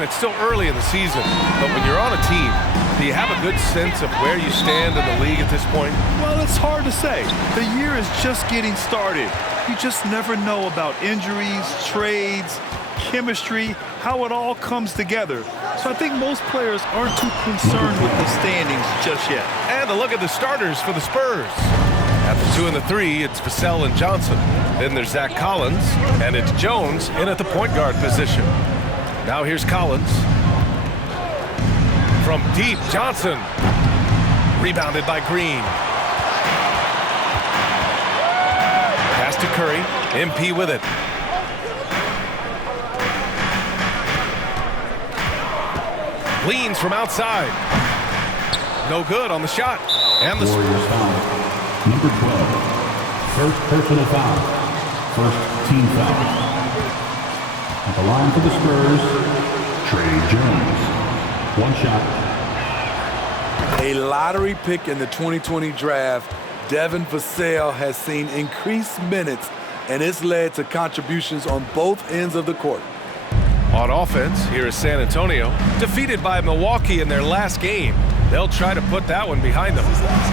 understand it's still early in the season, but when you're on a team, do you have a good sense of where you stand in the league at this point? Well, it's hard to say. The year is just getting started. You just never know about injuries, trades, chemistry, how it all comes together. So I think most players aren't too concerned with the standings just yet. And a look at the starters for the Spurs. At the 2 and the 3, it's Vassell and Johnson. Then there's Zach Collins, and it's Jones in at the point guard position. Now here's Collins. From deep, Johnson. Rebounded by Green. Pass to Curry. MP with it. Leans from outside. No good on the shot. And the Warriors foul. Number 12. First personal foul. First team foul. At the line for the Spurs, Trey Jones. One shot. A lottery pick in the 2020 draft, Devin Vassell has seen increased minutes, and it's led to contributions on both ends of the court. On offense, here is San Antonio, defeated by Milwaukee in their last game. They'll try to put that one behind them.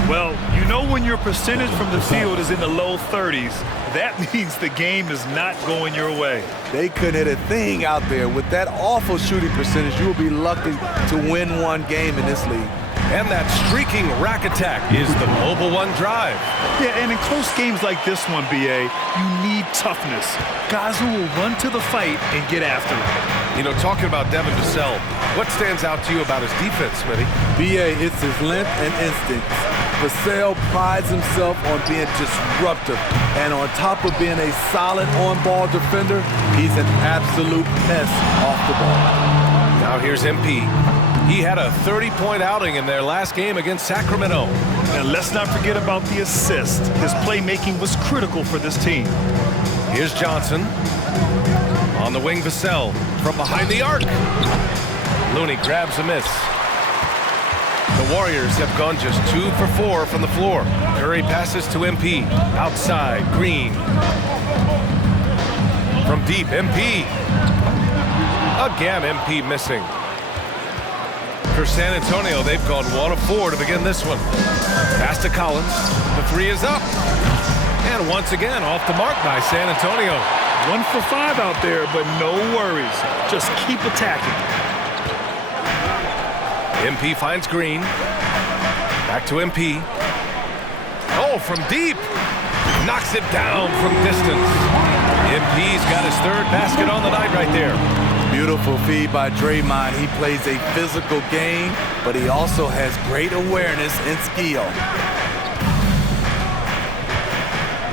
Well, you know when your percentage from the field is in the low 30s, that means the game is not going your way. They couldn't hit a thing out there. With that awful shooting percentage, you will be lucky to win one game in this league. And that streaking rack attack is the Mobile One drive. Yeah, and in close games like this one, B.A., you need toughness. Guys who will run to the fight and get after it. You know, talking about Devin Vassell, what stands out to you about his defense, Smitty? B.A., it's his length and instincts. Vassell prides himself on being disruptive, and on top of being a solid on-ball defender, he's an absolute pest off the ball. Now here's MP. He had a 30-point outing in their last game against Sacramento. And let's not forget about the assist. His playmaking was critical for this team. Here's Johnson. On the wing, Vassell from behind the arc. Looney grabs a miss. The Warriors have gone just 2 for 4 from the floor. Curry passes to MP. Outside, Green. From deep, MP. Again, MP missing. For San Antonio, they've gone 1 of 4 to begin this one. Pass to Collins. The 3 is up. And once again, off the mark by San Antonio. 1 for 5 out there, but no worries. Just keep attacking. MP finds Green. Back to MP. Oh, from deep. Knocks it down from distance. MP's got his 3rd basket on the night right there. Beautiful feed by Draymond. He plays a physical game, but he also has great awareness and skill.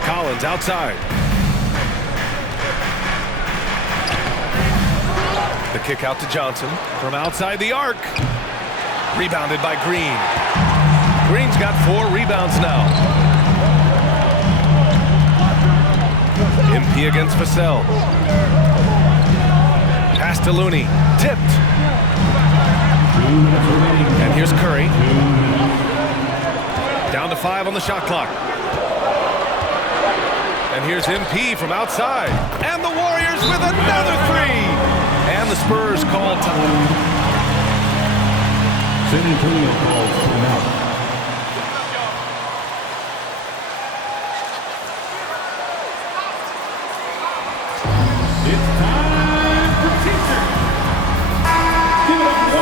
Collins outside. The kick out to Johnson from outside the arc. Rebounded by Green. Green's got 4 rebounds now. MP against Vassell. Pass to Looney. Tipped. And here's Curry. Down to 5 on the shot clock. And here's MP from outside. And the Warriors with another 3. And the Spurs call time. San Antonio calls timeout.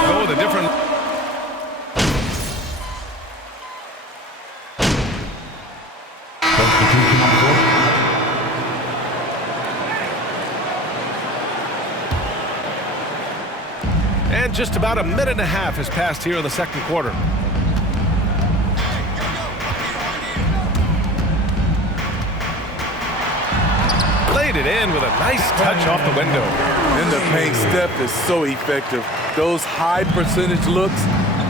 Go with a different... Substitution on court. And just about a minute and a half has passed here in the second quarter. Laid it in with a nice touch off the window. In the paint, Steph is so effective. Those high percentage looks,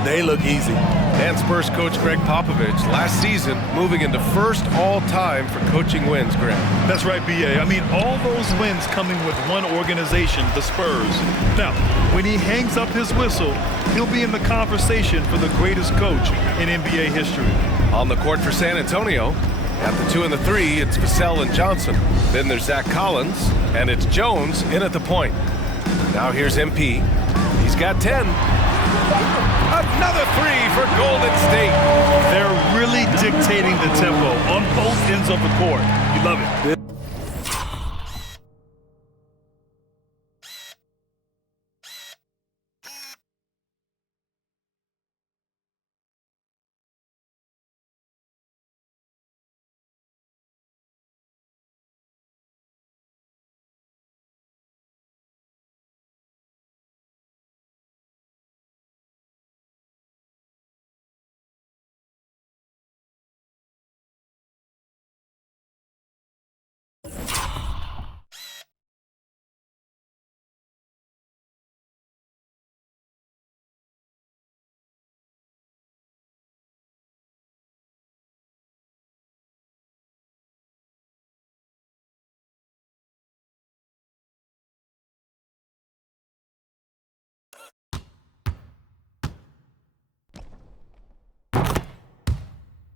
they look easy. And Spurs coach Greg Popovich last season moving into first all-time for coaching wins, Greg. That's right, B.A. I mean, all those wins coming with one organization, the Spurs. Now, when he hangs up his whistle, he'll be in the conversation for the greatest coach in NBA history. On the court for San Antonio, at the 2 and the 3, it's Vassell and Johnson. Then there's Zach Collins, and it's Jones in at the point. Now here's MP. He's got 10. Another three for Golden State. They're really dictating the tempo on both ends of the court. You love it.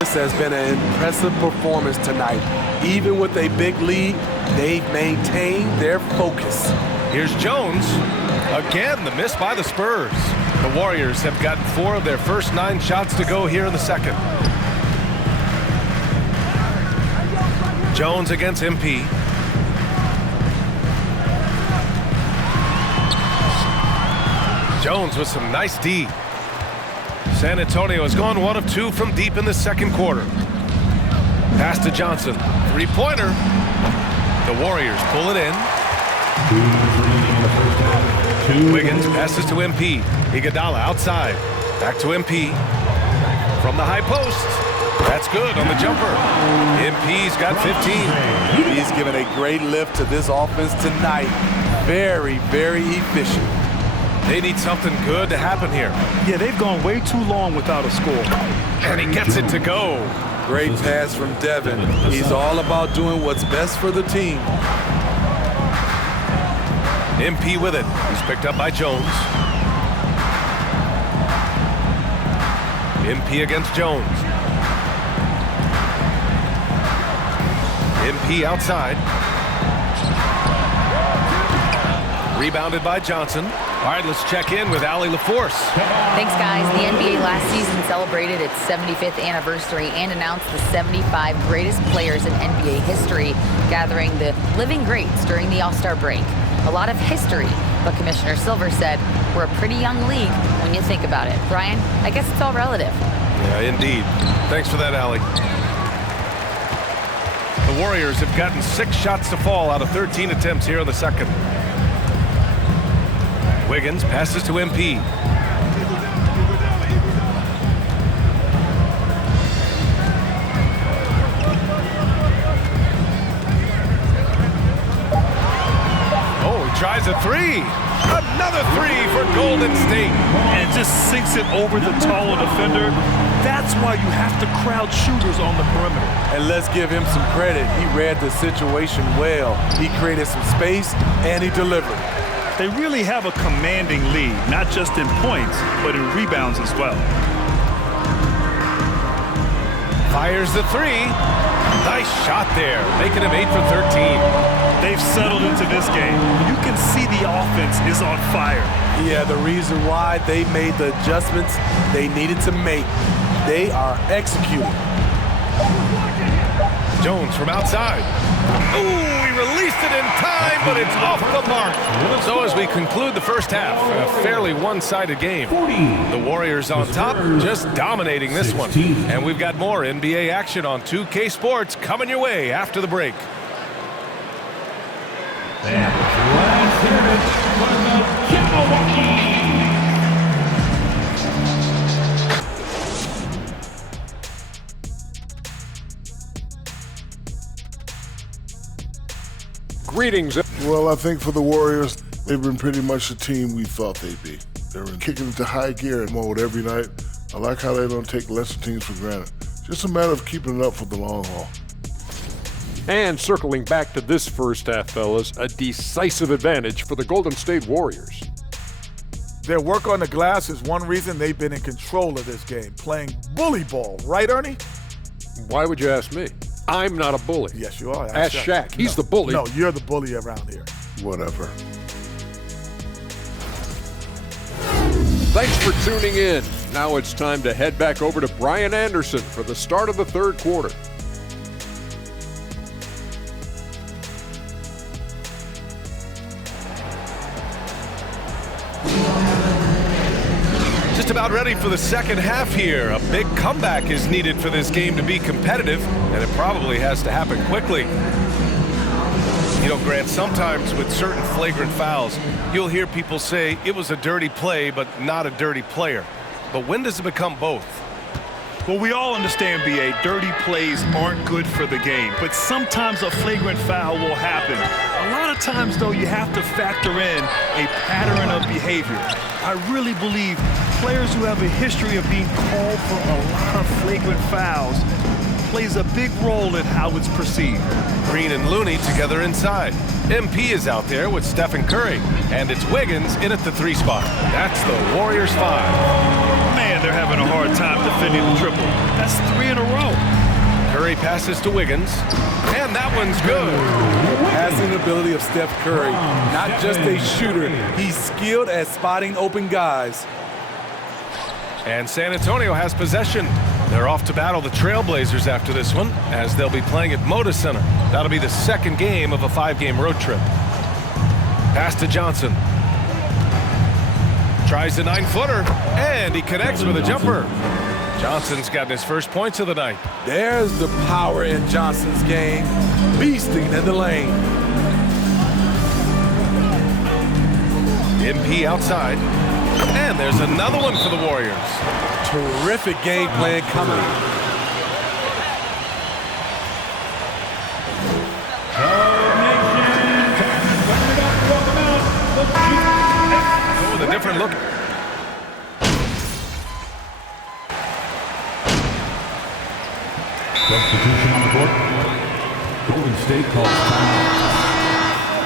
This has been an impressive performance tonight. Even with a big lead, they've maintained their focus. Here's Jones. Again, the miss by the Spurs. The Warriors have gotten 4 of their first 9 shots to go here in the second. Jones against MP. Jones with some nice D. San Antonio has gone 1 of 2 from deep in the second quarter. Pass to Johnson. 3-pointer. The Warriors pull it in. Wiggins passes to MP. Iguodala outside. Back to MP. From the high post. That's good on the jumper. MP's got 15. He's given a great lift to this offense tonight. Very, very efficient. They need something good to happen here. Yeah, they've gone way too long without a score. And he gets it to go. Great pass from Devin. He's all about doing what's best for the team. MP with it. He's picked up by Jones. MP against Jones. MP outside. Rebounded by Johnson. All right, let's check in with Allie LaForce. Thanks, guys. The NBA last season celebrated its 75th anniversary and announced the 75 greatest players in NBA history, gathering the living greats during the All-Star break. A lot of history, but Commissioner Silver said we're a pretty young league when you think about it. Brian, I guess it's all relative. Yeah, indeed. Thanks for that, Allie. The Warriors have gotten 6 shots to fall out of 13 attempts here in the second. Wiggins passes to MP. Oh, he tries a 3. Another 3 for Golden State. And just sinks it over the taller defender. That's why you have to crowd shooters on the perimeter. And let's give him some credit. He read the situation well. He created some space, and he delivered. They really have a commanding lead, not just in points, but in rebounds as well. Fires the 3. Nice shot there, making him 8 for 13. They've settled into this game. You can see the offense is on fire. Yeah, the reason why they made the adjustments they needed to make. They are executing. Jones from outside. Ooh, he released it in time, but it's off the mark. So as we conclude the first half, a fairly one-sided game. The Warriors on top, just dominating this one. And we've got more NBA action on 2K Sports coming your way after the break. Greetings. Well, I think for the Warriors, they've been pretty much the team we thought they'd be. They're kicking into high gear mode every night. I like how they don't take lesser teams for granted. Just a matter of keeping it up for the long haul. And circling back to this first half, fellas, a decisive advantage for the Golden State Warriors. Their work on the glass is one reason they've been in control of this game, playing bully ball. Right, Ernie? Why would you ask me? I'm not a bully. Yes, you are. Ask Shaq. He's the bully. No, you're the bully around here. Whatever. Thanks for tuning in. Now it's time to head back over to Brian Anderson for the start of the third quarter. Just about ready for the second half here. A big comeback is needed for this game to be competitive, and it probably has to happen quickly. You know, Grant, sometimes with certain flagrant fouls, you'll hear people say it was a dirty play, but not a dirty player. But when does it become both? Well, we all understand, B.A., dirty plays aren't good for the game, but sometimes a flagrant foul will happen. A lot of times, though, you have to factor in a pattern of behavior. I really believe players who have a history of being called for a lot of flagrant fouls plays a big role in how it's perceived. Green and Looney together inside. MP is out there with Stephen Curry, and it's Wiggins in at the 3 spot. That's the Warriors 5. Man, they're having a hard time defending the triple. That's 3 in a row. Curry passes to Wiggins, and that one's good. Passing ability of Steph Curry, not just a shooter, he's skilled at spotting open guys. And San Antonio has possession. They're off to battle the Trailblazers after this one, as they'll be playing at Moda Center. That'll be the second game of a 5-game road trip. Pass to Johnson. Tries a 9-footer, and he connects with a jumper. Johnson's gotten his first points of the night. There's the power in Johnson's game, beasting in the lane. MP outside, and there's another one for the Warriors. Terrific game plan coming. Oh, the different look. Substitution on the court. Golden State calls timeout.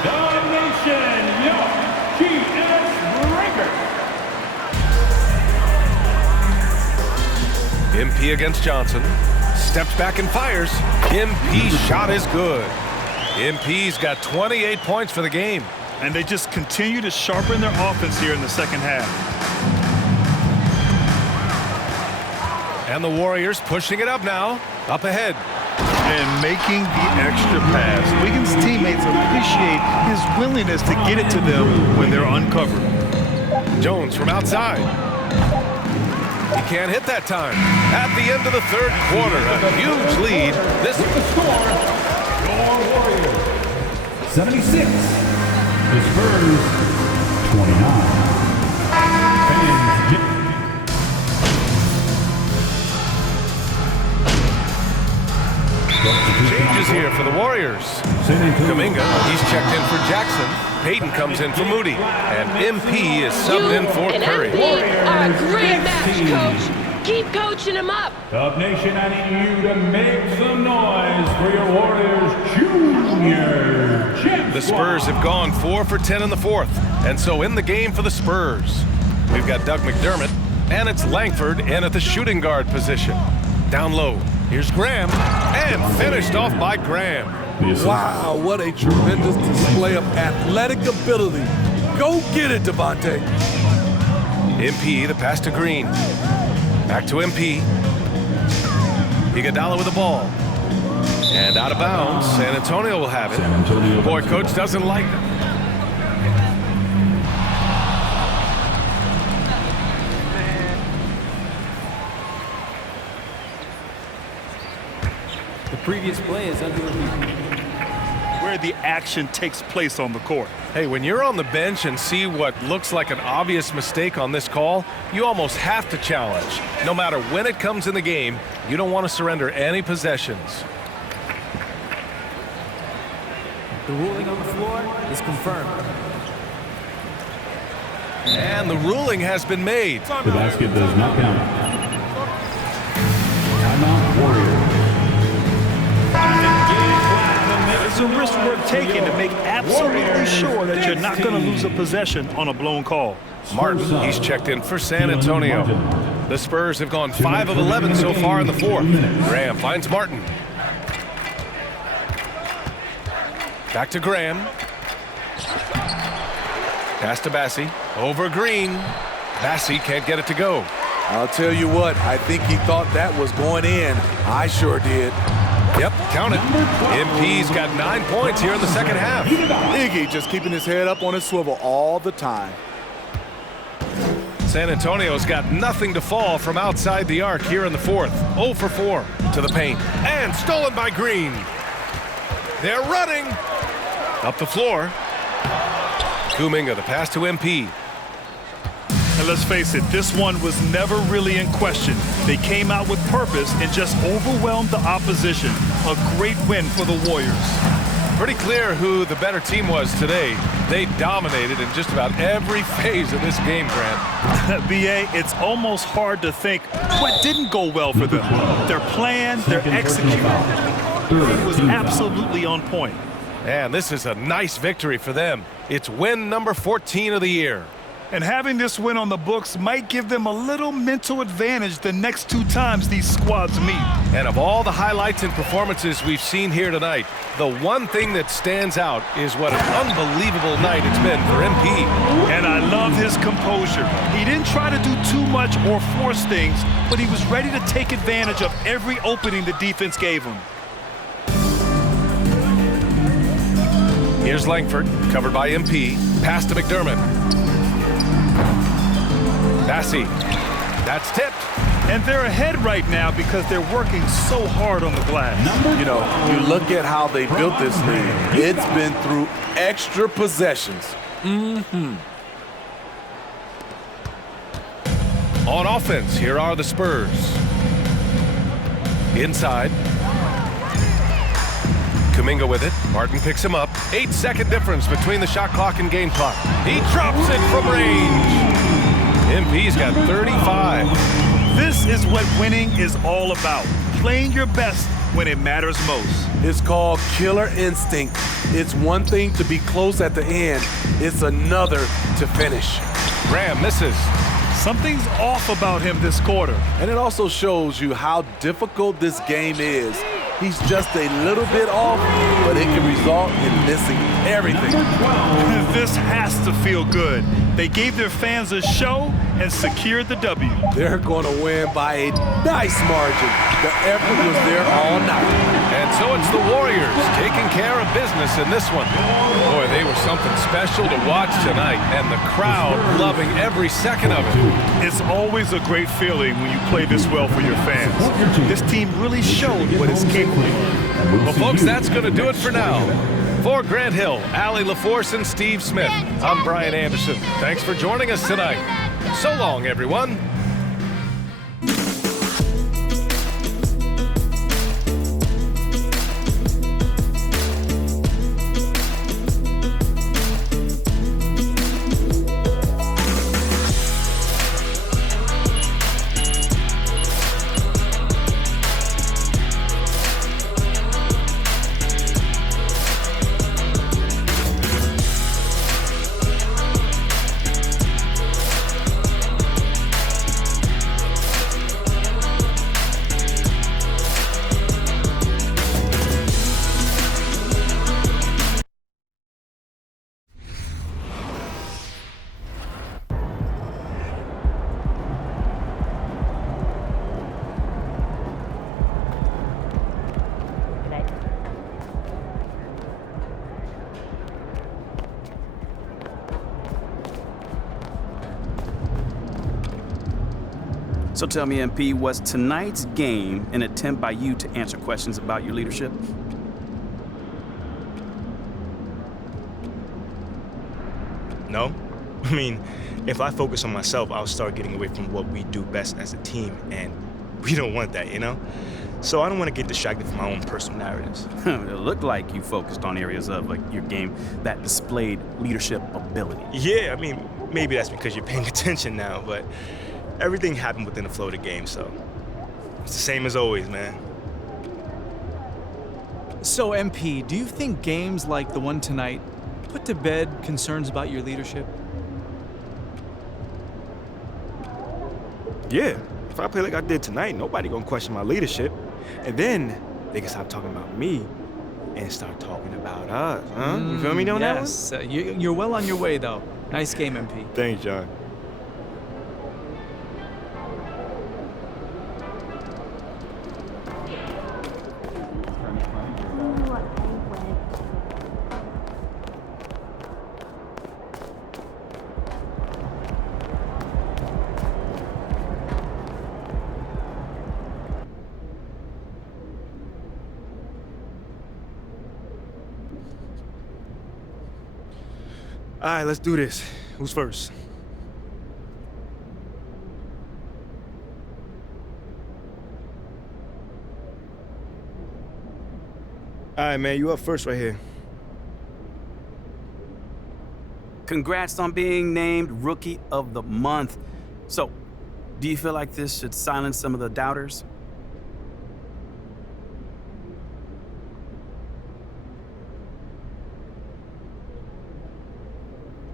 Domination, GS Breaker. MP against Johnson. Steps back and fires. MP's shot is good. MP's got 28 points for the game. And they just continue to sharpen their offense here in the second half. And the Warriors pushing it up now. Up ahead. And making the extra pass. Wiggins' teammates appreciate his willingness to get it to them when they're uncovered. Jones from outside. He can't hit that time. At the end of the third quarter, a huge lead. This With the score, your Warriors 76. The Spurs 29. Fans get changes here for the Warriors. Kuminga, he's checked in for Jackson. Payton comes in for Moody. And MP is subbed in for Curry. MP are a great match, Coach. Keep coaching them up. Dub Nation, I need you to make some noise for your Warriors Junior Champ The Spurs have gone 4 for 10 in the fourth. And so in the game for the Spurs, we've got Doug McDermott, and it's Langford in at the shooting guard position. Down low, here's Graham, and finished off by Graham. Wow, what a tremendous display of athletic ability. Go get it, Devontae. MP, the pass to Green. Back to MP. Iguodala with the ball. And out of bounds, San Antonio will have it. Boy, coach doesn't like it. The previous play is under review. Where the action takes place on the court. Hey, when you're on the bench and see what looks like an obvious mistake on this call, you almost have to challenge. No matter when it comes in the game, you don't want to surrender any possessions. The ruling on the floor is confirmed. And the ruling has been made. The basket does not count. Timeout, Warriors. It's a risk worth taking to make absolutely sure that you're not going to lose a possession on a blown call. Martin, he's checked in for San Antonio. The Spurs have gone 5 of 11 so far in the fourth. Graham finds Martin. Back to Graham. Pass to Bassie. Over Green. Bassey can't get it to go. I'll tell you what, I think he thought that was going in. I sure did. Yep, count it. MP's got 9 points here in the second half. Iggy just keeping his head up on his swivel all the time. San Antonio's got nothing to fall from outside the arc here in the fourth. 0 for 4 to the paint. And stolen by Green. They're running. Up the floor. Kuminga, the pass to MP. And let's face it, this one was never really in question. They came out with purpose and just overwhelmed the opposition. A great win for the Warriors. Pretty clear who the better team was today. They dominated in just about every phase of this game, Grant. B.A., it's almost hard to think what didn't go well for them. Their plan, their execution, it was absolutely on point. And this is a nice victory for them. It's win number 14 of the year. And having this win on the books might give them a little mental advantage the next 2 times these squads meet. And of all the highlights and performances we've seen here tonight, the one thing that stands out is what an unbelievable night it's been for MP. And I love his composure. He didn't try to do too much or force things, but he was ready to take advantage of every opening the defense gave him. Here's Langford, covered by MP. Pass to McDermott. Bassey. That's tipped. And they're ahead right now because they're working so hard on the glass. You know, you look at how they built this league. It's been through extra possessions. On offense, here are the Spurs. Inside. Kuminga with it. Martin picks him up. 8-second difference between the shot clock and game clock. He drops it from range. MP's got 35. This is what winning is all about. Playing your best when it matters most. It's called killer instinct. It's one thing to be close at the end. It's another to finish. Graham misses. Something's off about him this quarter. And it also shows you how difficult this game is. He's just a little bit off, but it can result in missing everything. This has to feel good. They gave their fans a show and secured the W. They're going to win by a nice margin. The effort was there all night. And so it's the Warriors taking care of business in this one. Boy, they were something special to watch tonight, and the crowd loving every second of it. It's always a great feeling when you play this well for your fans. This team really showed what it's capable of. Well, folks, that's going to do it for now. For Grant Hill, Allie LaForce, and Steve Smith, I'm Brian Anderson. Thanks for joining us tonight. So long, everyone. So tell me, MP, was tonight's game an attempt by you to answer questions about your leadership? No. I mean, if I focus on myself, I'll start getting away from what we do best as a team, and we don't want that, you know? So I don't want to get distracted from my own personal narratives. It looked like you focused on areas of your game that displayed leadership ability. Yeah, I mean, maybe that's because you're paying attention now, but everything happened within the flow of the game, so it's the same as always, man. So, MP, do you think games like the one tonight put to bed concerns about your leadership? Yeah, if I play like I did tonight, nobody gonna question my leadership. And then they can stop talking about me and start talking about us, huh? You feel me on that one? Yes, you're well on your way, though. Nice game, MP. Thanks, John. All right, let's do this. Who's first? All right, man, you up first right here. Congrats on being named Rookie of the Month. So, do you feel like this should silence some of the doubters?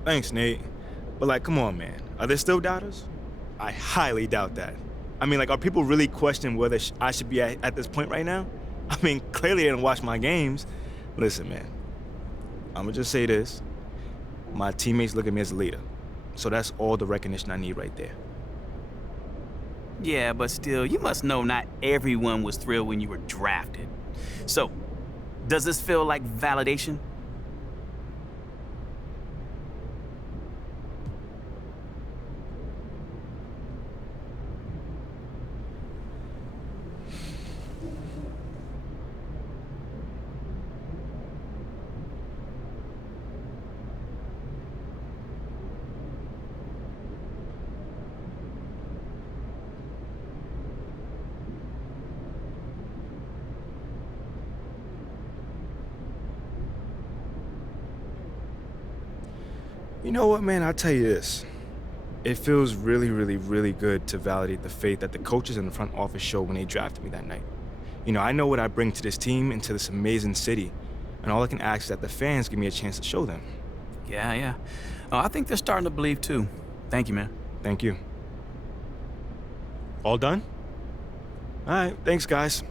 Thanks, Nate. But like, come on, man. Are there still doubters? I highly doubt that. I mean, like, are people really questioning whether I should be at this point right now? I mean, clearly they didn't watch my games. Listen, man, I'm gonna just say this. My teammates look at me as a leader. So that's all the recognition I need right there. Yeah, but still, you must know not everyone was thrilled when you were drafted. So, does this feel like validation? You know what, man? I'll tell you this. It feels really, really, really good to validate the faith that the coaches in the front office showed when they drafted me that night. You know, I know what I bring to this team and to this amazing city, and all I can ask is that the fans give me a chance to show them. Yeah. Oh, I think they're starting to believe, too. Thank you, man. Thank you. All done? All right, thanks, guys.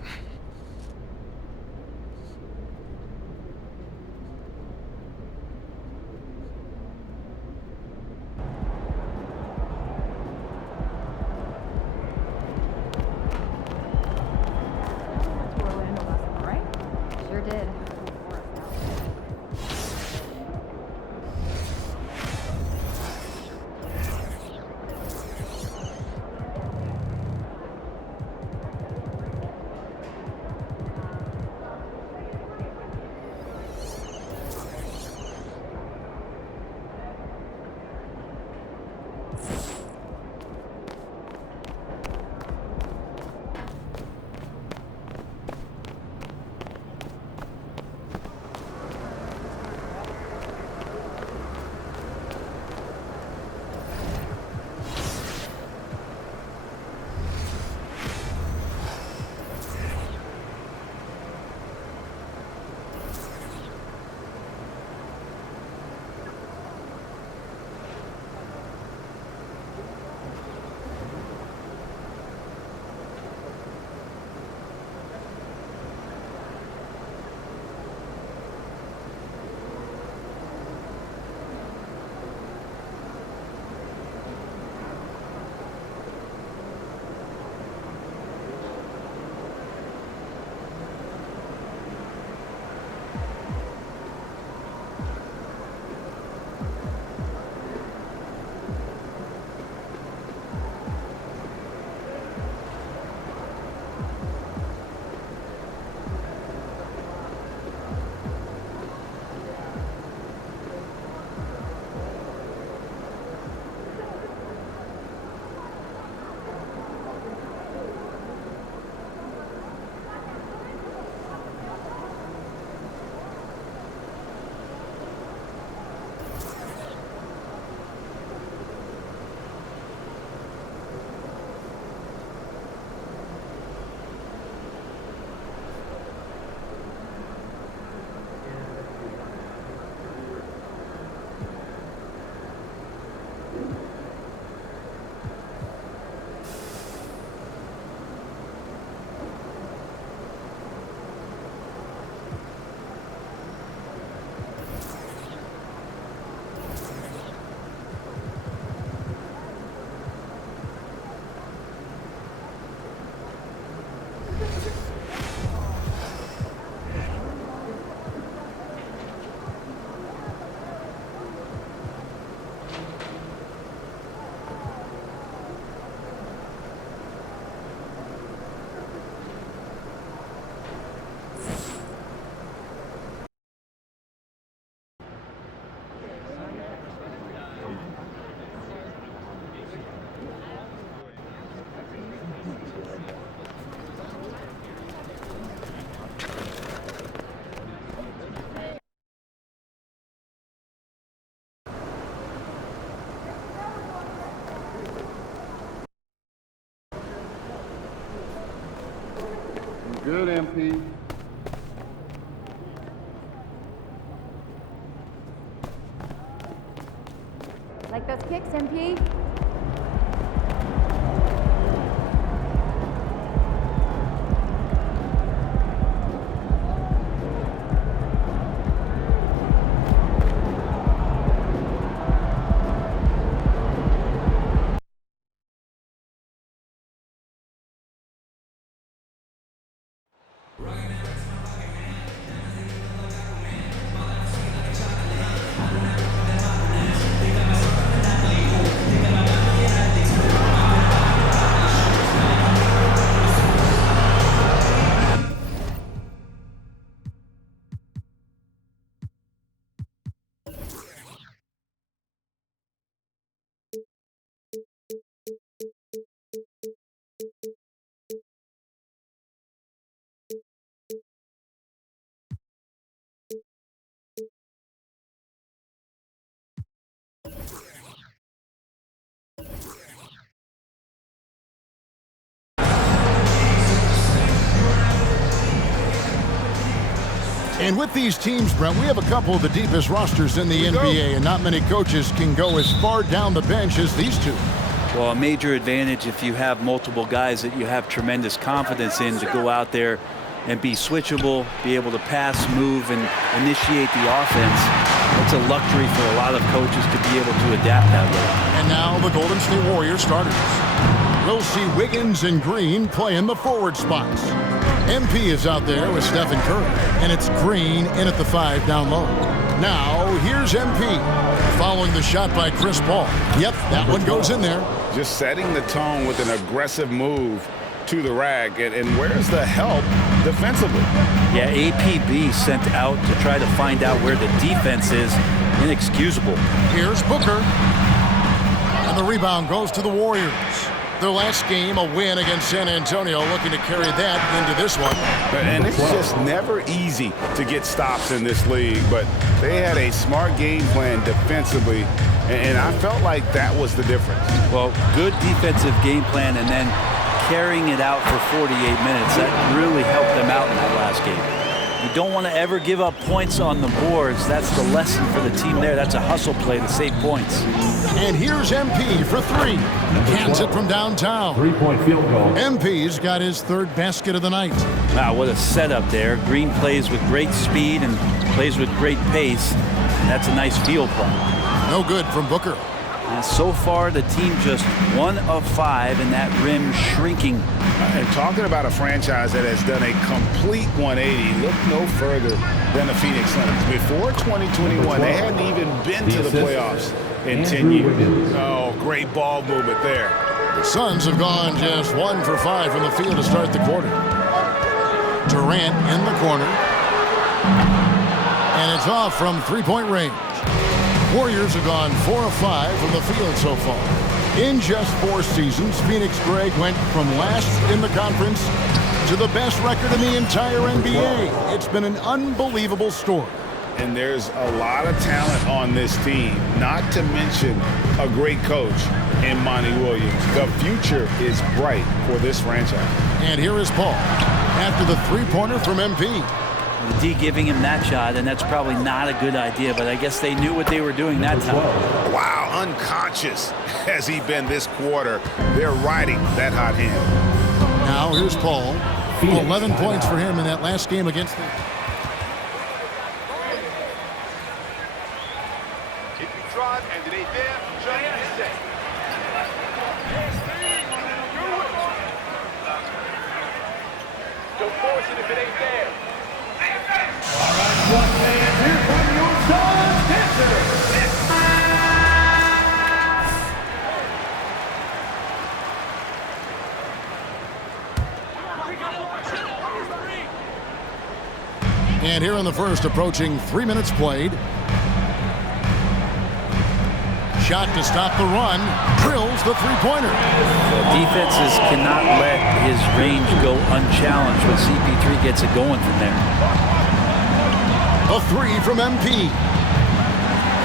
Good, MP. Like those kicks, MP? And with these teams, Brent, we have a couple of the deepest rosters in the NBA, and not many coaches can go as far down the bench as these two. Well, a major advantage if you have multiple guys that you have tremendous confidence in to go out there and be switchable, be able to pass, move, and initiate the offense. It's a luxury for a lot of coaches to be able to adapt that way. And now the Golden State Warriors starters. We'll see Wiggins and Green play in the forward spots. MP is out there with Stephen Curry, and it's Green in at the 5 down low. Now, here's MP, following the shot by Chris Paul. Yep, that one goes in there. Just setting the tone with an aggressive move to the rack, and where's the help defensively? Yeah, APB sent out to try to find out where the defense is. Inexcusable. Here's Booker, and the rebound goes to the Warriors. Their last game, a win against San Antonio, looking to carry that into this one. And it's just never easy to get stops in this league, but they had a smart game plan defensively, and I felt like that was the difference. Well, good defensive game plan and then carrying it out for 48 minutes. That really helped them out in that last game. You don't want to ever give up points on the boards. That's the lesson for the team there. That's a hustle play to save points. And here's MP for 3. Cans it from downtown. 3-point field goal. MP's got his 3rd basket of the night. Wow, what a setup there. Green plays with great speed and plays with great pace. That's a nice field play. No good from Booker. And so far, the team just 1 of 5, and that rim shrinking. And talking about a franchise that has done a complete 180, look no further than the Phoenix Suns. Before 2021, they hadn't even been to the playoffs in 10 years. Oh, great ball movement there. The Suns have gone just 1 for 5 from the field to start the quarter. Durant in the corner. And it's off from 3-point range. Warriors have gone 4 of 5 from the field so far. In just 4 seasons, Phoenix Greg went from last in the conference to the best record in the entire NBA. It's been an unbelievable story. And there's a lot of talent on this team, not to mention a great coach in Monty Williams. The future is bright for this franchise. And here is Paul after the 3-pointer from MP. The D giving him that shot, and that's probably not a good idea, but I guess they knew what they were doing that time. Wow, unconscious has he been this quarter. They're riding that hot hand. Now here's Paul. 11 points for him in that last game against the... If you drive and it ain't there, just reset. Don't force it if it ain't there. All right, one man, here from your Suns dancers. And here in the first, approaching 3 minutes played. Shot to stop the run. Drills the 3-pointer. Defenses cannot let his range go unchallenged when CP3 gets it going from there. A 3 from MP.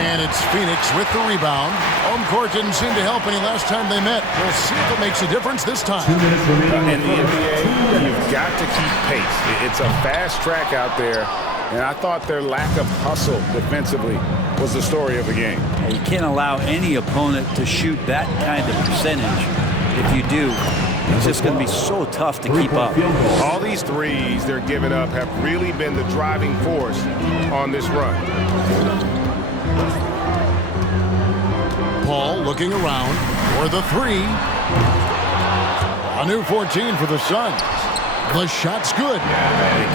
And it's Phoenix with the rebound. Home court didn't seem to help any last time they met. We'll see if it makes a difference this time. In the NBA, you've got to keep pace. It's a fast track out there, and I thought their lack of hustle defensively was the story of the game. You can't allow any opponent to shoot that kind of percentage. If you do, it's just going to be so tough to keep up. All these threes they're giving up have really been the driving force on this run. Paul looking around for the three. A new 14 for the Suns. The shot's good.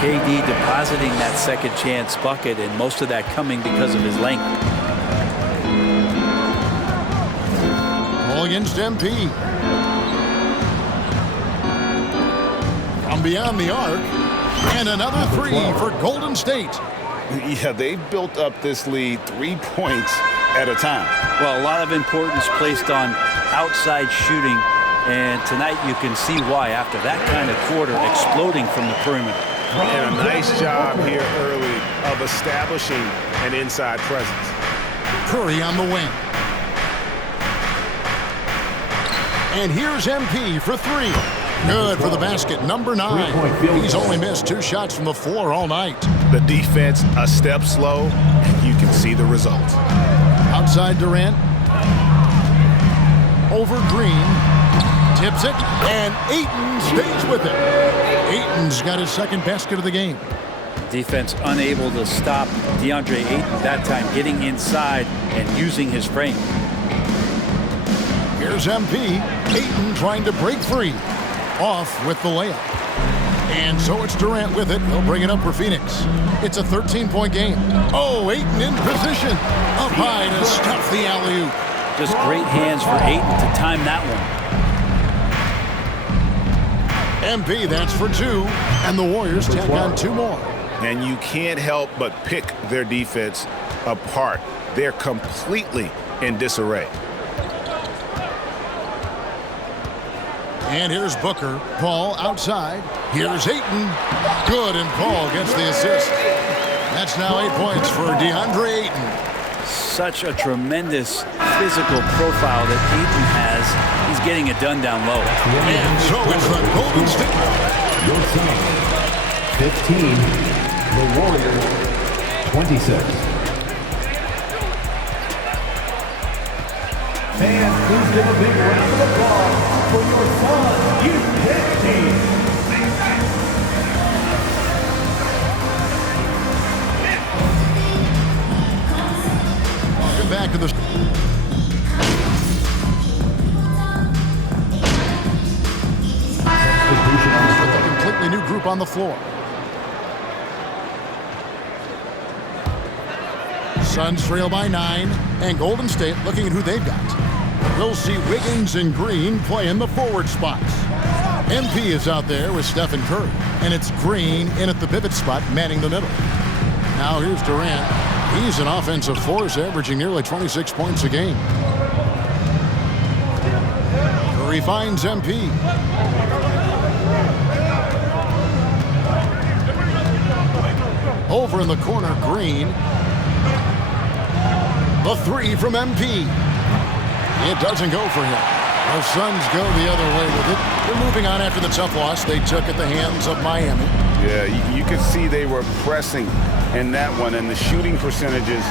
KD depositing that second chance bucket, and most of that coming because of his length. Paul against MP. From beyond the arc. And another three for Golden State. Yeah, they've built up this lead 3 points at a time. Well, a lot of importance placed on outside shooting, and tonight you can see why after that kind of quarter exploding from the perimeter. And a nice job here early of establishing an inside presence. Curry on the wing. And here's MP for three. Good for the basket, number 9. He's only missed 2 shots from the floor all night. The defense a step slow, and you can see the result. Outside Durant. Over Green. Tips it, and Ayton stays with it. Ayton's got his second basket of the game. Defense unable to stop DeAndre Ayton that time, getting inside and using his frame. Here's MP. Ayton trying to break free. Off with the layup. And so it's Durant with it. He'll bring it up for Phoenix. It's a 13-point game. Oh, Ayton in position. Up high to stuff the alley-oop. Just great hands for Ayton to time that one. MP, that's for 2. And the Warriors tack on 2 more. And you can't help but pick their defense apart. They're completely in disarray. And here's Booker. Paul outside. Here's Ayton. Good, and Paul gets the assist. That's now 8 points for DeAndre Ayton. Such a tremendous physical profile that Ayton has. He's getting it done down low. And so it's the Golden State. Your Suns, 15. The Warriors, 26. Fans, please give a big round of applause for your Suns Youth Tech Team. Welcome back to the... With a completely new group on the floor. Suns trail by 9, and Golden State looking at who they've got. We'll see Wiggins and Green play in the forward spots. MP is out there with Stephen Curry, and it's Green in at the pivot spot, manning the middle. Now here's Durant. He's an offensive force, averaging nearly 26 points a game. Curry finds MP. Over in the corner, Green. The 3 from MP. It doesn't go for him. The Suns go the other way with it. They're moving on after the tough loss they took at the hands of Miami. Yeah, you could see they were pressing in that one, and the shooting percentages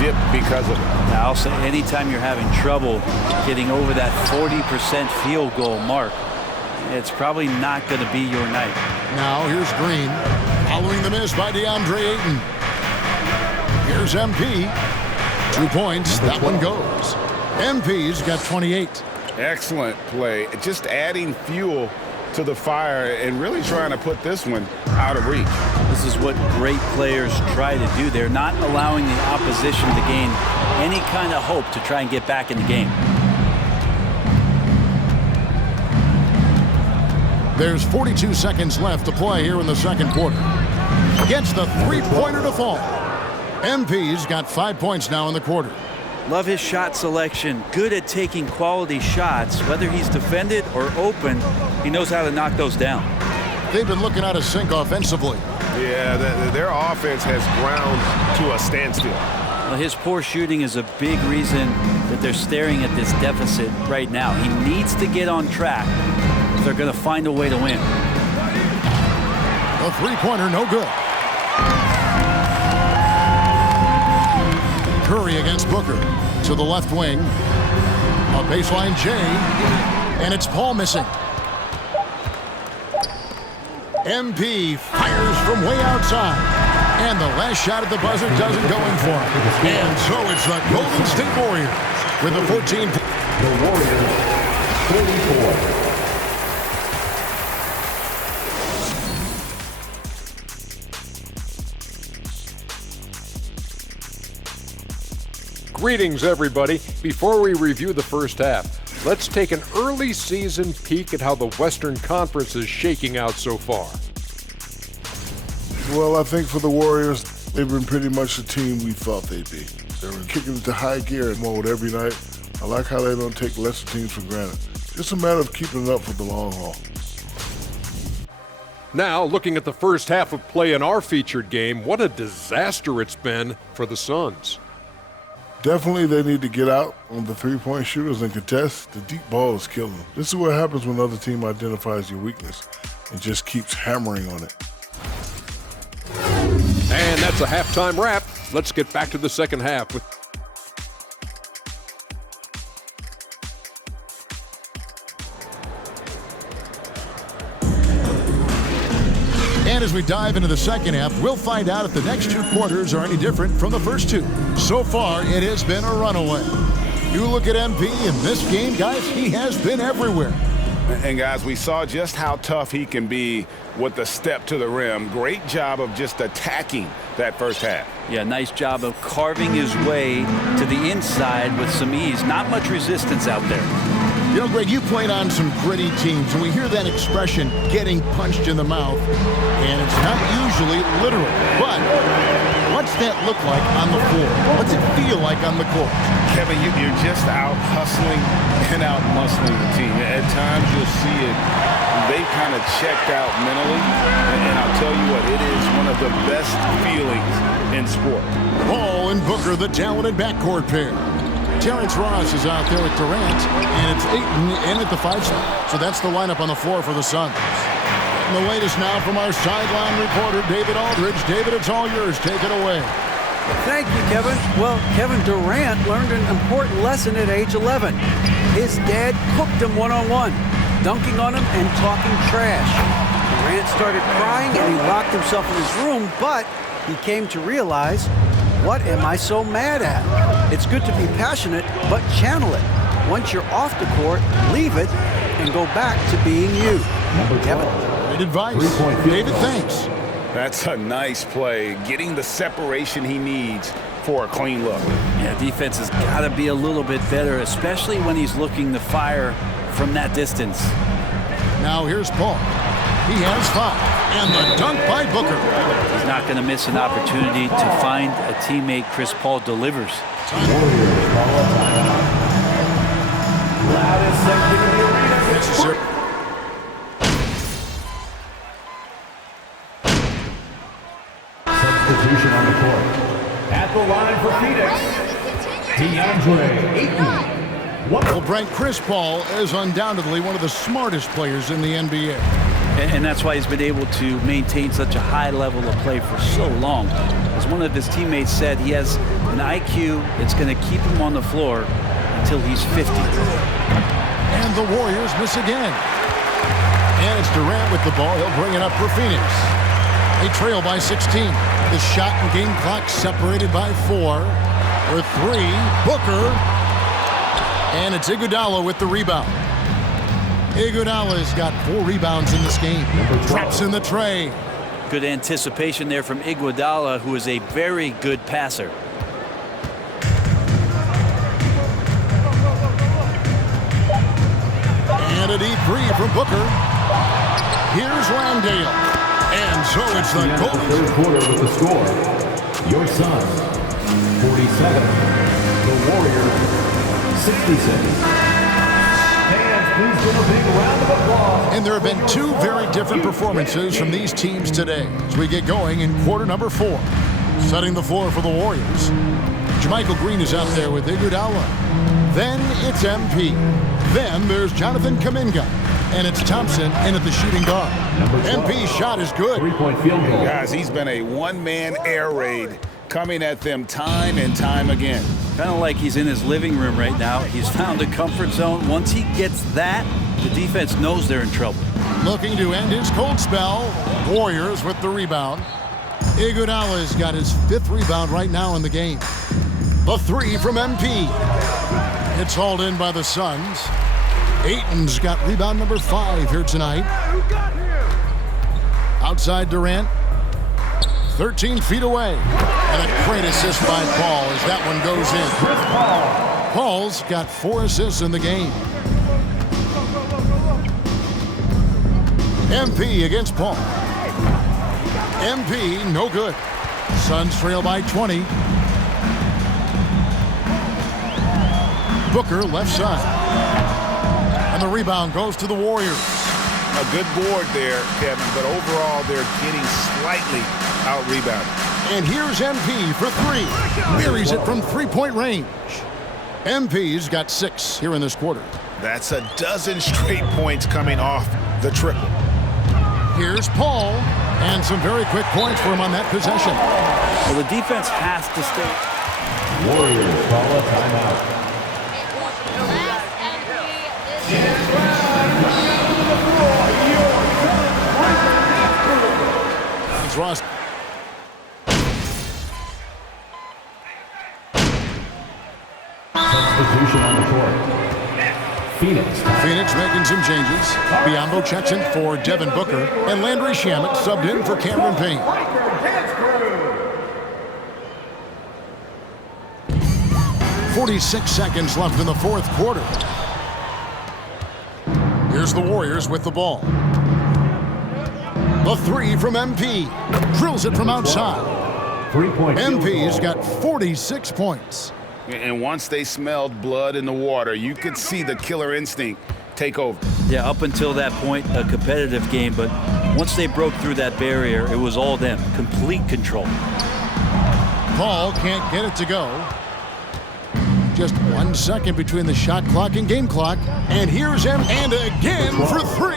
dipped because of it. Now, I'll say anytime you're having trouble getting over that 40% field goal mark, it's probably not going to be your night. Now here's Green. Following the miss by DeAndre Ayton. Here's MP. 2 points. That one goes. MP's got 28. Excellent play. Just adding fuel to the fire and really trying to put this one out of reach. This is what great players try to do. They're not allowing the opposition to gain any kind of hope to try and get back in the game. There's 42 seconds left to play here in the second quarter. Gets the three-pointer to fall. MP's got 5 points now in the quarter. Love his shot selection. Good at taking quality shots. Whether he's defended or open, he knows how to knock those down. They've been looking out of sync offensively. Yeah, their offense has ground to a standstill. Well, his poor shooting is a big reason that they're staring at this deficit right now. He needs to get on track if they're going to find a way to win. A three-pointer, no good. Curry against Booker to the left wing. A baseline J, and it's Paul missing. MP fires from way outside. And the last shot at the buzzer doesn't go in for him. And so it's the Golden State Warriors with the 14. The Warriors, 44. Greetings, everybody. Before we review the first half, let's take an early season peek at how the Western Conference is shaking out so far. Well, I think for the Warriors, they've been pretty much the team we thought they'd be. They're kicking into high gear mode every night. I like how they don't take lesser teams for granted. Just a matter of keeping it up for the long haul. Now, looking at the first half of play in our featured game, what a disaster it's been for the Suns. Definitely they need to get out on the three-point shooters and contest. The deep ball is killing them. This is what happens when another team identifies your weakness and just keeps hammering on it. And that's a halftime wrap. Let's get back to the second half. And as we dive into the second half, we'll find out if the next two quarters are any different from the first two. So far, it has been a runaway. You look at MP in this game, guys, he has been everywhere. And guys, we saw just how tough he can be with the step to the rim. Great job of just attacking that first half. Yeah, nice job of carving his way to the inside with some ease. Not much resistance out there. You know, Greg, you played on some gritty teams, and we hear that expression, getting punched in the mouth, and it's not usually literal. But what's that look like on the floor? What's it feel like on the court? Kevin, you're just out hustling and out muscling the team. At times you'll see it. They kind of checked out mentally, and I'll tell you what, it is one of the best feelings in sport. Paul and Booker, the talented backcourt pair. Terrence Ross is out there at Durant, and it's Ayton in at the 5 spot. So that's the lineup on the floor for the Suns. And the latest now from our sideline reporter, David Aldridge. David, it's all yours. Take it away. Thank you, Kevin. Well, Kevin Durant learned an important lesson at age 11. His dad cooked him one-on-one, dunking on him and talking trash. Durant started crying and he locked himself in his room, but he came to realize, what am I so mad at? It's good to be passionate, but channel it. Once you're off the court, leave it and go back to being you. Kevin. Great advice. David, thanks. That's a nice play, getting the separation he needs for a clean look. Yeah, defense has got to be a little bit better, especially when he's looking to fire from that distance. Now here's Paul. He has 5. And the dunk by Booker. He's not going to miss an opportunity to find a teammate. Chris Paul delivers. Substitution on the court. At the line for Phoenix, DeAndre Ayton. Well, Brent, Chris Paul is undoubtedly one of the smartest players in the NBA. And that's why he's been able to maintain such a high level of play for so long. As one of his teammates said, he has an IQ that's going to keep him on the floor until he's 50. And the Warriors miss again. And it's Durant with the ball. He'll bring it up for Phoenix. They trail by 16. The shot and game clock separated by 4. Or 3. Booker. And it's Iguodala with the rebound. Iguodala's got 4 rebounds in this game. Traps in the tray. Good anticipation there from Iguodala, who is a very good passer. And a deep 3 from Booker. Here's Randale. And so it's the third quarter with the score. Your Suns, 47. The Warriors, 66. And there have been 2 very different performances from these teams today as we get going in quarter number 4. Setting the floor for the Warriors. Jermichael Green is out there with Iguodala. Then it's MP. Then there's Jonathan Kuminga. And it's Thompson in at the shooting guard. MP's shot is good. Three-point field goal. Guys, he's been a one-man air raid coming at them time and time again. Kind of like he's in his living room right now. He's found a comfort zone. Once he gets that, the defense knows they're in trouble. Looking to end his cold spell. Warriors with the rebound. Iguodala's got his 5th rebound right now in the game. The 3 from MP. It's hauled in by the Suns. Ayton's got rebound number 5 here tonight. Outside Durant. 13 feet away. And a great assist by Paul as that one goes in. Paul's got 4 assists in the game. MP against Paul. MP, no good. Suns trail by 20. Booker left side. And the rebound goes to the Warriors. A good board there, Kevin, but overall they're getting slightly out-rebounded. And here's MP for 3. Buries it from 3-point range. MP's got 6 here in this quarter. That's a dozen straight points coming off the triple. Here's Paul, and some very quick points for him on that possession. Well, the defense has to stay. Warriors call a timeout. It's Ross. Substitution on the court. Phoenix making some changes. Biyombo checks in for Devin Booker, and Landry Shamet subbed in for Cameron Payne. 46 seconds left in the 4th quarter. Here's the Warriors with the ball. The 3 from MP. Drills it from outside. 3-point. MP's got 46 points. And once they smelled blood in the water, you could see the killer instinct take over. Yeah, up until that point, a competitive game, but once they broke through that barrier, it was all them. Complete control. Paul can't get it to go. Just 1 second between the shot clock and game clock. And here's him, and again for 3.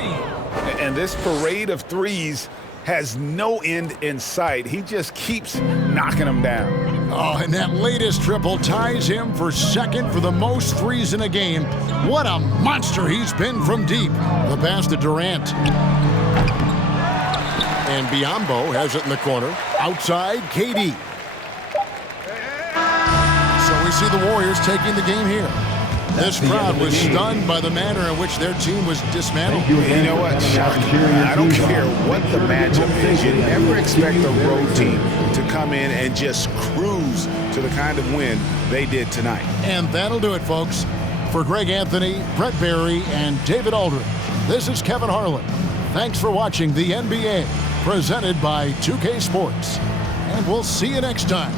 And this parade of threes has no end in sight. He just keeps knocking them down. Oh, and that latest triple ties him for 2nd for the most threes in a game. What a monster he's been from deep. The pass to Durant. And Biyombo has it in the corner. Outside, KD. So we see the Warriors taking the game here. This crowd was stunned by the manner in which their team was dismantled. You know what, I don't care what the matchup is. You never expect a road team to come in and just cruise to the kind of win they did tonight. And that'll do it, folks. For Greg Anthony, Brett Barry, and David Aldridge, this is Kevin Harlan. Thanks for watching the NBA, presented by 2K Sports. And we'll see you next time.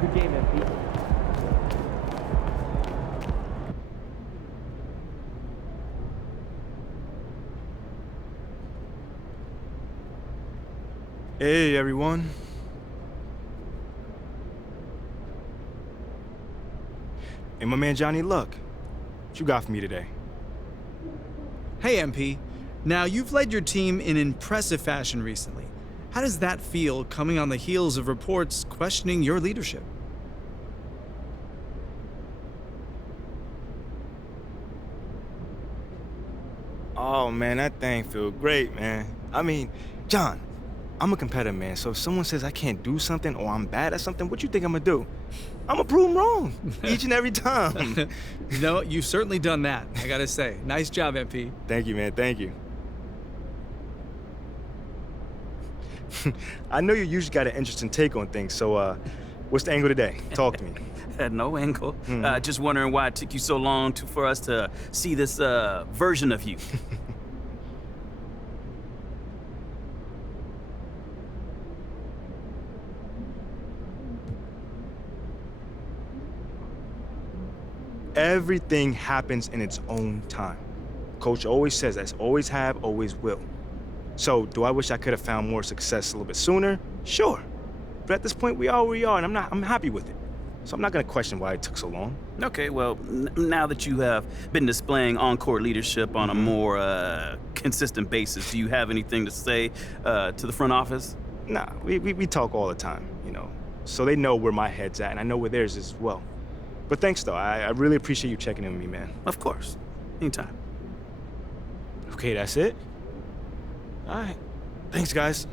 Good game, MP. Hey, everyone. Hey, my man Johnny Luck. What you got for me today? Hey, MP. Now, you've led your team in impressive fashion recently. How does that feel coming on the heels of reports questioning your leadership? Oh, man, that thing feel great, man. I mean, John, I'm a competitor, man, so if someone says I can't do something or I'm bad at something, what you think I'm gonna do? I'm gonna prove them wrong each and every time. No, you've certainly done that, I gotta say. Nice job, MP. Thank you, man, thank you. I know you usually got an interesting take on things, so what's the angle today? Talk to me. No angle. Just wondering why it took you so long for us to see this version of you. Everything happens in its own time. Coach always says that's always have, always will. So, do I wish I could have found more success a little bit sooner? Sure. But at this point, we are where we are, and I'm happy with it. So I'm not going to question why it took so long. Okay, well, now that you have been displaying on-court leadership on a more consistent basis, do you have anything to say to the front office? Nah, we talk all the time, you know. So they know where my head's at, and I know where theirs is as well. But thanks, though. I really appreciate you checking in with me, man. Of course. Anytime. Okay, that's it? All right. Thanks, guys.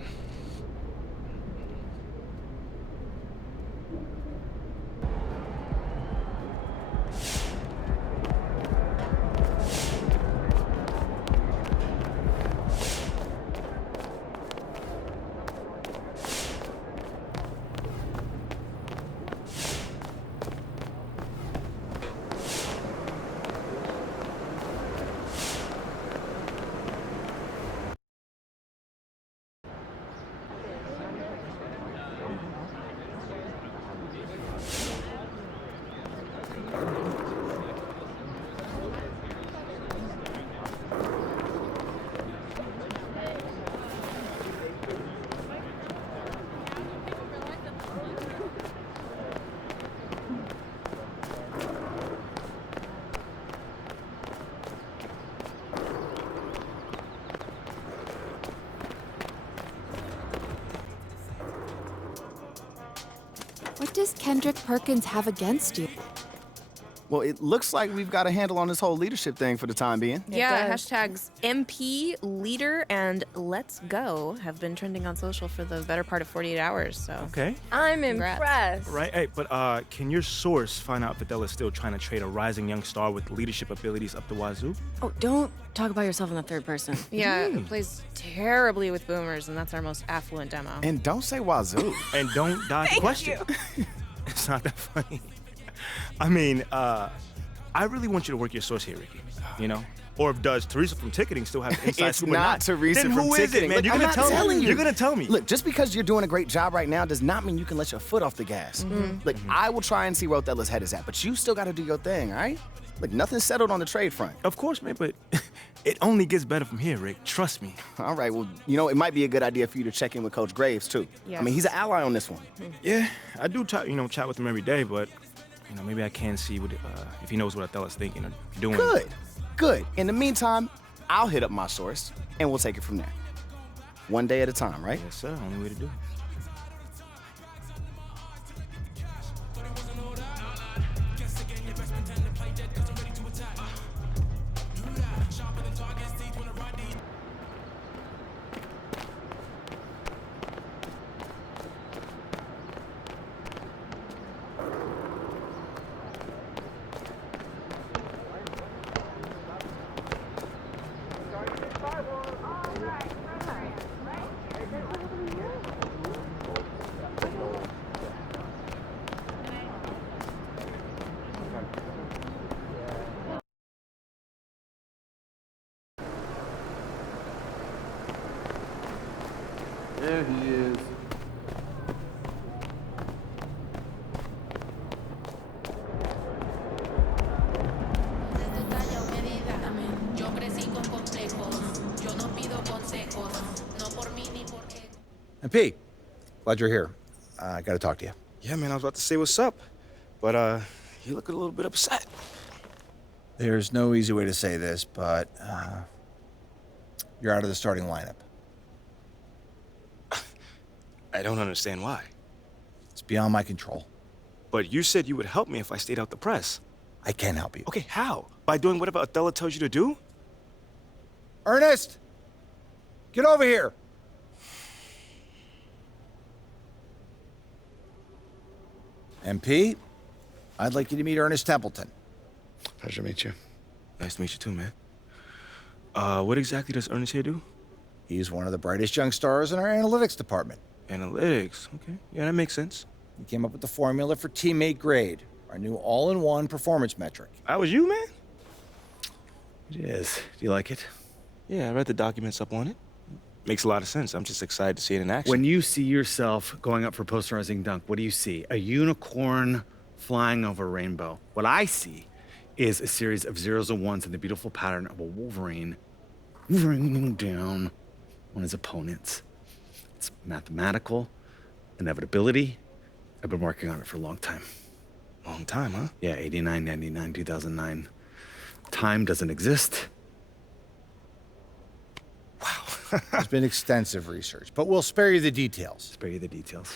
What does Kendrick Perkins have against you? Well, it looks like we've got a handle on this whole leadership thing for the time being. Yeah, hashtags MP, leader, and let's go have been trending on social for the better part of 48 hours, so. Okay. I'm impressed. Right, hey, but can your source find out if Adela's still trying to trade a rising young star with leadership abilities up the wazoo? Oh, don't talk about yourself in the third person. Yeah, it plays terribly with boomers, and that's our most affluent demo. And don't say wazoo. And don't dodge the question. It's not that funny. I mean, I really want you to work your source here, Ricky. You know? Or if does Teresa from ticketing still have inside It's scoop or not Teresa then from who is it, ticketing. man? Look, You're I'm gonna not tell me. you. You're gonna tell me. Look, just because you're doing a great job right now does not mean you can let your foot off the gas. Look, I will try and see where Othello's head is at, but you still got to do your thing, all right? Look, nothing's settled on the trade front. Of course, man, but it only gets better from here, Rick. Trust me. All right, well, you know, it might be a good idea for you to check in with Coach Graves, too. I mean, he's an ally on this one. Yeah, I do chat with him every day, but maybe I can see what if he knows what Othello's thinking or doing. Good. In the meantime, I'll hit up my source, and we'll take it from there. One day at a time, right? Yes, sir. Only way to do it. There he is. MP, glad you're here. I gotta talk to you. Yeah, man, I was about to say what's up, but you look a little bit upset. There's no easy way to say this, but you're out of the starting lineup. I don't understand why. It's beyond my control. But you said you would help me if I stayed out the press. I can help you. Okay, how? By doing whatever Othello tells you to do? Ernest! Get over here! MP, I'd like you to meet Ernest Templeton. Pleasure to meet you. Nice to meet you too, man. What exactly does Ernest here do? He's one of the brightest young stars in our analytics department. Analytics, okay. Yeah, that makes sense. He came up with the formula for teammate grade, our new all-in-one performance metric. That was you, man? It is. Do you like it? Yeah, I read the documents up on it. Makes a lot of sense. I'm just excited to see it in action. When you see yourself going up for posterizing dunk, what do you see? A unicorn flying over a rainbow. What I see is a series of zeros and ones in the beautiful pattern of a Wolverine ringing down on his opponents. It's mathematical inevitability. I've been working on it for a long time. Long time, huh? Yeah, 89, 99, 2009. Time doesn't exist. There's been extensive research, but we'll spare you the details. Spare you the details.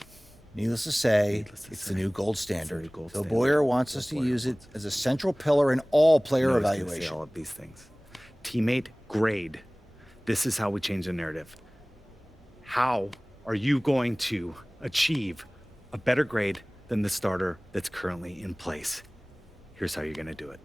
Needless to say, it's the new gold standard. Phil Boyer wants us to use it as a central pillar in all player evaluation. All of these things. Teammate grade. This is how we change the narrative. How are you going to achieve a better grade than the starter that's currently in place? Here's how you're going to do it.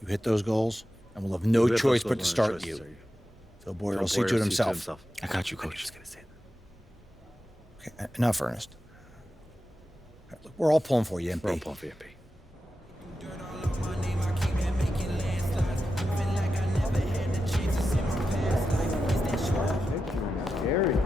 You hit those goals, and we'll have no choice but to start you. Phil Boyer will see to it himself. I got you, Coach. Okay, enough, Ernest. Look, we're all pulling for you, MP. We're all pulling for you, MP. Scary.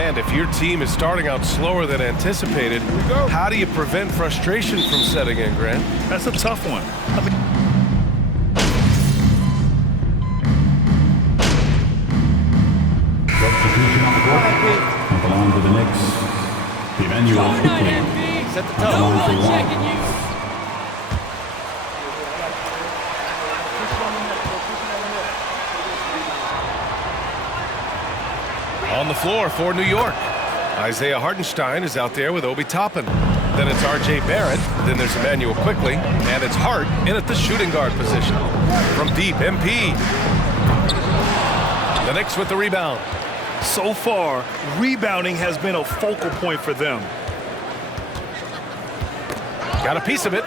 And if your team is starting out slower than anticipated, how do you prevent frustration from setting in, Grant? That's a tough one. Substitution on the court. Up along to the Knicks. Emmanuel quickly. Set the Up along for Long. On the floor for New York, Isaiah Hartenstein is out there with Obi Toppin. Then it's R.J. Barrett. Then there's Emmanuel Quickly. And it's Hart in at the shooting guard position. From deep, MP. The Knicks with the rebound. So far, rebounding has been a focal point for them. Got a piece of it.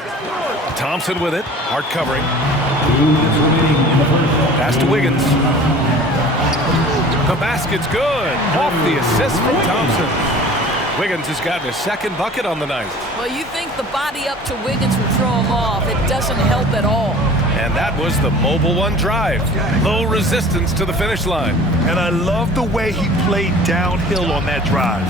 Thompson with it. Hart covering. 2 minutes remaining in the first. Pass to Wiggins. The basket's good. Off the assist from Thompson. Wiggins has gotten his second bucket on the night. Well, you think the body up to Wiggins will throw him off. It doesn't help at all. And that was the Mobile One drive. Low resistance to the finish line. And I love the way he played downhill on that drive.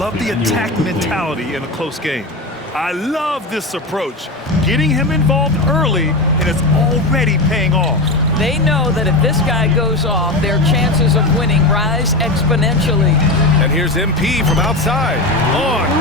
Love the attack mentality in a close game. I love this approach. Getting him involved early, and it's already paying off. They know that if this guy goes off, their chances of winning rise exponentially. And here's MP from outside. On